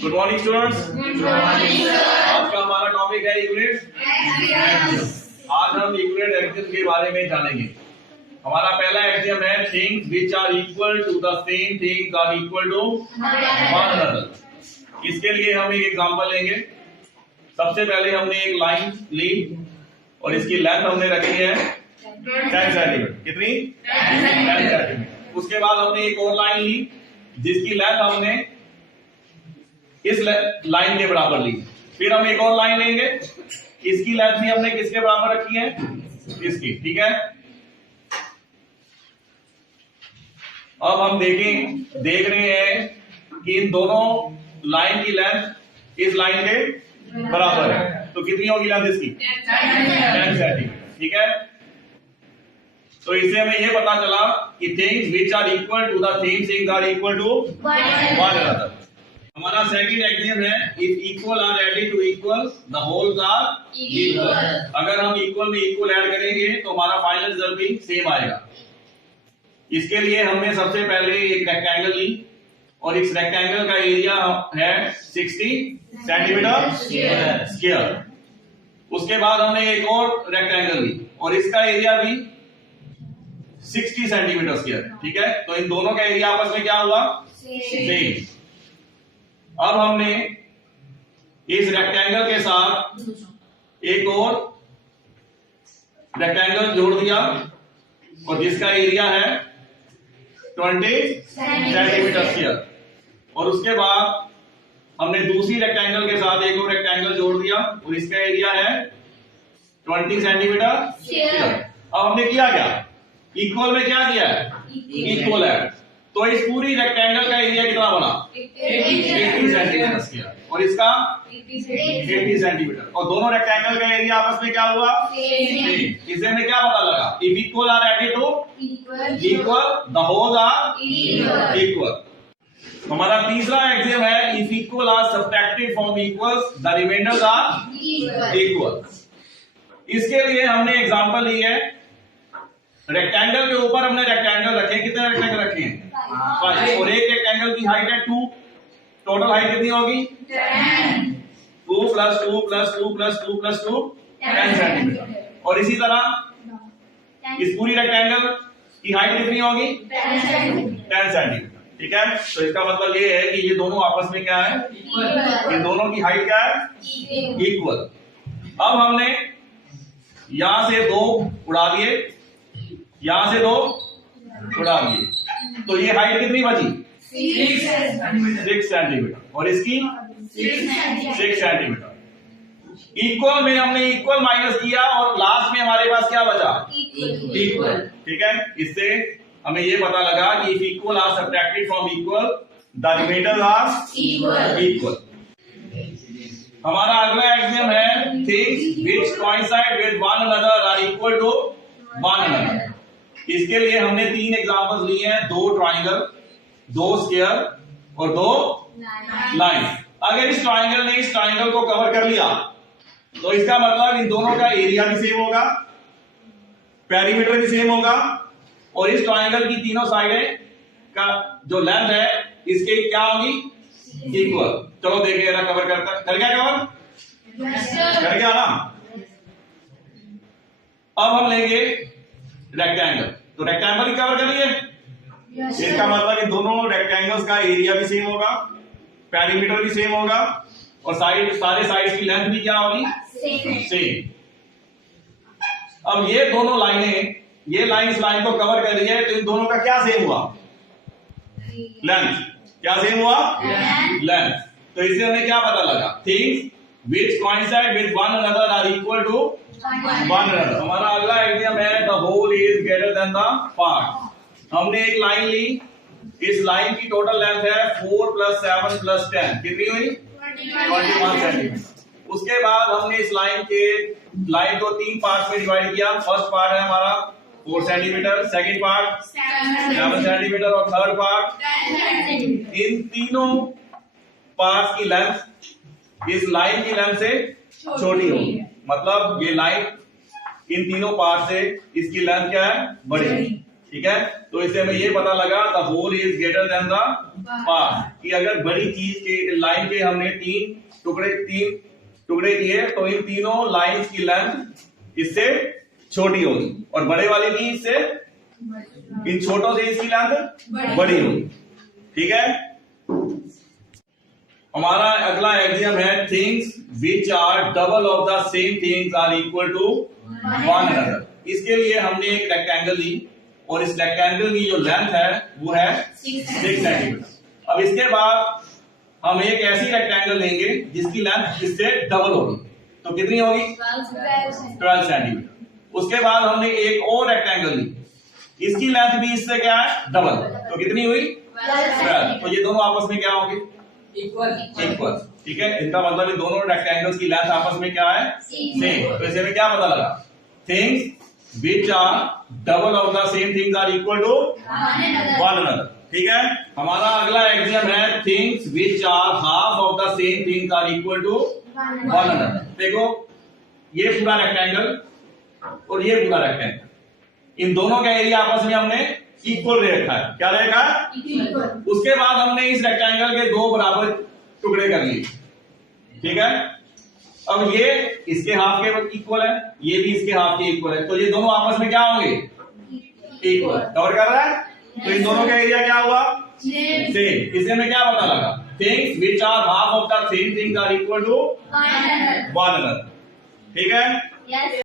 Good morning students. Good morning sir. आज का हमारा टॉपिक है यूनिट। आज हम यूनिट एक्सियम के बारे में जानेंगे। हमारा पहला एक्सियम है things which are equal to the same things are equal to one another. इसके लिए हम एक एग्जांपल लेंगे। सबसे पहले हमने एक लाइन ली और इसकी लेंथ हमने रखी है 10 सेंटीमीटर। कितनी? 10 सेंटीमीटर। उसके बाद हमने एक और लाइन ली जिसकी लेंथ हमने इस लाइन के बराबर ली। फिर हम एक और लाइन लेंगे, इसकी लेंथ भी हमने किसके बराबर रखी है? इसकी। ठीक है। अब हम देख रहे हैं कि इन दोनों लाइन की लेंथ इस लाइन के बराबर है। तो कितनी होगी लेंथ इसकी? 10 सेंटीमीटर। ठीक है। तो इससे हमें यह पता चला कि things which are equal to the same things are equal to one another. हमारा सेकंड एक्सियम है if equal are added to equal the wholes are equal. अगर हम इक्वल में इक्वल ऐड करेंगे तो हमारा फाइनल रिजल्ट भी सेम आएगा। इसके लिए हमने सबसे पहले एक रेक्टेंगल ली और इस रेक्टेंगल का एरिया है 60 सेंटीमीटर स्क्वायर। उसके बाद हमने एक और रेक्टेंगल ली और इसका एरिया भी 60 सेंटीमीटर स्क्वायर। ठीक है। तो इन दोनों का एरिया आपस में क्या हुआ? सेम। अब हमने इस रेक्टेंगल के साथ एक और रेक्टेंगल जोड़ दिया और जिसका एरिया है 20 सेंटीमीटर स्क्वायर। और उसके बाद हमने दूसरी रेक्टेंगल के साथ एक और रेक्टेंगल जोड़ दिया और इसका एरिया है 20 सेंटीमीटर स्क्वायर। अब हमने किया क्या? इक्वल में क्या किया है? इक्वल है। तो इस पूरी रेक्टेंगल का एरिया कितना बना? 80 सेंटीमीटर स्क्वायर और इसका 80 सेंटीमीटर। और दोनों रेक्टेंगल का एरिया आपस में क्या हुआ? सेम। इससे हमें क्या पता लगा? If equal are added to equal the wholes are equal. हमारा तीसरा एक्सियम है if equal are subtracted from equals the remainders are equal. इसके लिए हमने एग्जांपल ली है। रेक्टेंगल के ऊपर हमने रेक्टेंगल रखे। कितने रेक्टेंगल रखे हैं? 5। और एक रेक्टेंगल की हाइट है 2। टोटल हाइट कितनी होगी? 2 + 2 + 2 + 2 + 2 10 सेंटीमीटर। और इसी तरह इस पूरी रेक्टेंगल की हाइट कितनी होगी? 10 सेंटीमीटर। ठीक है। तो इसका मतलब ये है कि ये दोनों आपस में क्या है? ये दोनों की हाइट क्या है? इक्वल। अब हमने यहां से 2 उड़ा दिए, यहां से 2 उड़ा दिए, तो ये हाइट कितनी बची? 6 सेंटीमीटर। और इसकी 6 सेंटीमीटर। इक्वल में हमने इक्वल माइनस किया और लास्ट में हमारे पास क्या बचा? इक्वल। ठीक है। इससे हमें ये पता लगा कि if equal are subtracted from equal the remainders are equal. हमारा अगला एक्सियम है things which coincide with one another are equal to one another. इसके लिए हमने 3 एग्जांपल्स लिए हैं। 2 ट्राइंगल, 2 स्क्वायर और 2 लाइन। अगर इस ट्राइंगल ने इस ट्राइंगल को कवर कर लिया तो इसका मतलब इन दोनों का एरिया भी सेम होगा, पेरीमीटर भी सेम होगा और इस ट्राइंगल की तीनों साइडें का जो लेंथ है इसके क्या होगी? इक्वल। चलो देखें जरा कवर करता कर गया कवर? कर गया ना। अब हम लेंगे रेक्टेंगल। तो रेक्टेंगल ही कवर कर लिए। इसका मतलब इन दोनों रेक्टेंगल्स का एरिया भी सेम होगा, पेरीमीटर भी सेम होगा और सारे साइड्स की लेंथ भी क्या होगी? सेम। अब ये दोनों लाइनें, ये लाइन इस लाइन को कवर कर रही है तो इन दोनों का क्या सेम हुआ? लेंथ। क्या सेम हुआ? लेंथ। तो इससे हमें क्या पता लगा? Things which coincide with one another are equal to one another. हमारा अगला एक्सियम है the whole is greater than the part. हमने एक लाइन ली, इस लाइन की टोटल लेंथ है 4 + 7 + 10। कितनी हुई? 21 सेंटीमीटर। उसके बाद हमने इस लाइन को 3 पार्ट्स में डिवाइड किया। फर्स्ट पार्ट है हमारा 4 सेंटीमीटर, सेकंड पार्ट 7 सेंटीमीटर और थर्ड पार्ट 10 सेंटीमीटर। इन तीनों पार्ट्स की लेंथ इस लाइन की लेंथ से छोटी होगी। मतलब ये लाइन इन तीनों पार्ट से इसकी लेंथ क्या है? बड़ी। ठीक है, तो इससे हमें ये पता लगा the whole is greater than the part, कि अगर बड़ी चीज के लाइन के हमने तीन टुकड़े किए तो इन तीनों लाइंस की लेंथ इससे छोटी होगी और बड़े वाली की इससे, इन छोटों से इसकी लेंथ बड़ी होगी। ठीक है, हमारा अगला एग्जाम है things which are double of the same things are equal to one another. इसके लिए हमने एक रेक्टेंगल ली और इस रेक्टेंगल की जो लेंथ है वो है 6 सेंटीमीटर। अब इसके बाद हम एक ऐसी रेक्टेंगल लेंगे जिसकी लेंथ इससे डबल होगी, तो कितनी होगी 12 सेंटीमीटर। उसके बाद हमने एक और रेक्टेंगल ली, इसकी लेंथ भी इससे क्या है डबल, तो कितनी हुई 12। तो ये दोनों आपस में क्या होंगे इक्वल। ठीक है, इनका मतलब इन दोनों रेक्टेंगल्स की लेंथ आपस में क्या है सेम। तो इसे में क्या पता लगा, things which are double of the same things are equal to one another. ठीक है, हमारा अगला एग्जाम है things which are half of the same things are equal to one another. देखो ये पूरा रेक्टेंगल और ये पूरा रेक्टेंगल, इन दोनों का एरिया आपस में हमने इक्वल रखा है। क्या रहेगा इक्वल। उसके बाद हमने इस रेक्टेंगल के दो बराबर टुकड़े कर लिए। ठीक है, अब ये इसके हाफ के इक्वल है, ये भी इसके हाफ के इक्वल है, तो ये दोनों आपस में क्या होंगे इक्वल। कवर कर रहा है, तो इन दोनों का एरिया क्या हुआ सेम। इससे में क्या पता लगा, things which are half of the same things are equal to one another. ठीक है।